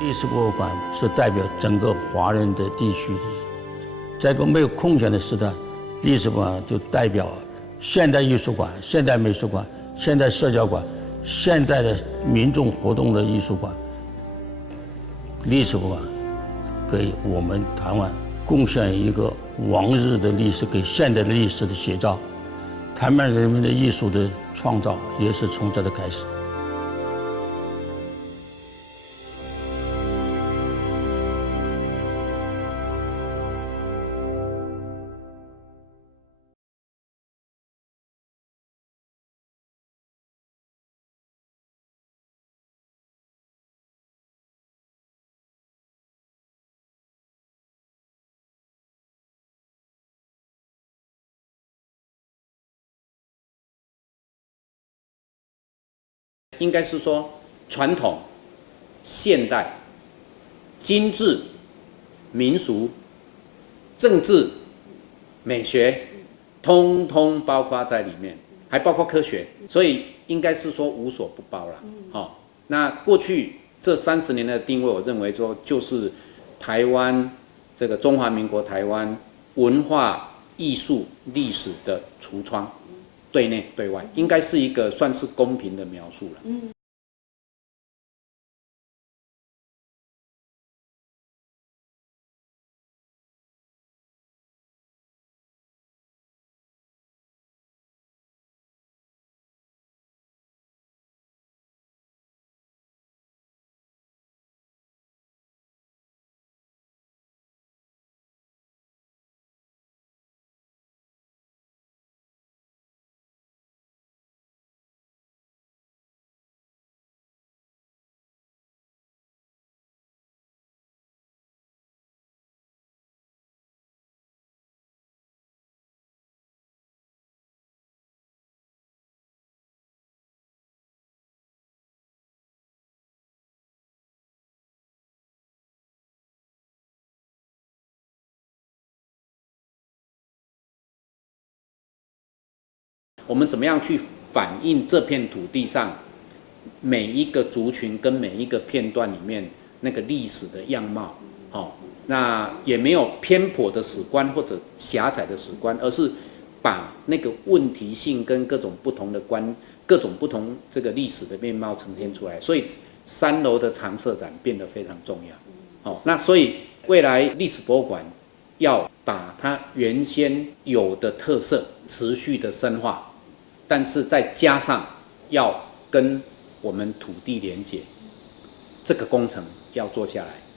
历史博物馆是代表整个华人的地区，在一个没有空闲的时代，历史博物馆就代表现代艺术馆、现代美术馆、现代社交馆、现代的民众活动的艺术馆。历史博物馆给我们台湾贡献一个往日的历史给现代的历史的写照，台湾人民的艺术的创造也是从这里开始。应该是说，传统、现代、精致、民俗、政治、美学，通通包括在里面，还包括科学，所以应该是说无所不包了。好，那过去这30年的定位，我认为说就是台湾这个中华民国台湾文化、艺术、历史的橱窗。对内对外，应该是一个算是公平的描述了。我们怎么样去反映这片土地上每一个族群跟每一个片段里面那个历史的样貌？那也没有偏颇的史观或者狭窄的史观，而是把那个问题性跟各种不同的各种不同这个历史的面貌呈现出来。所以3楼的常设展变得非常重要。那所以未来历史博物馆要把它原先有的特色持续的深化，但是再加上要跟我们土地连结，这个工程要做下来。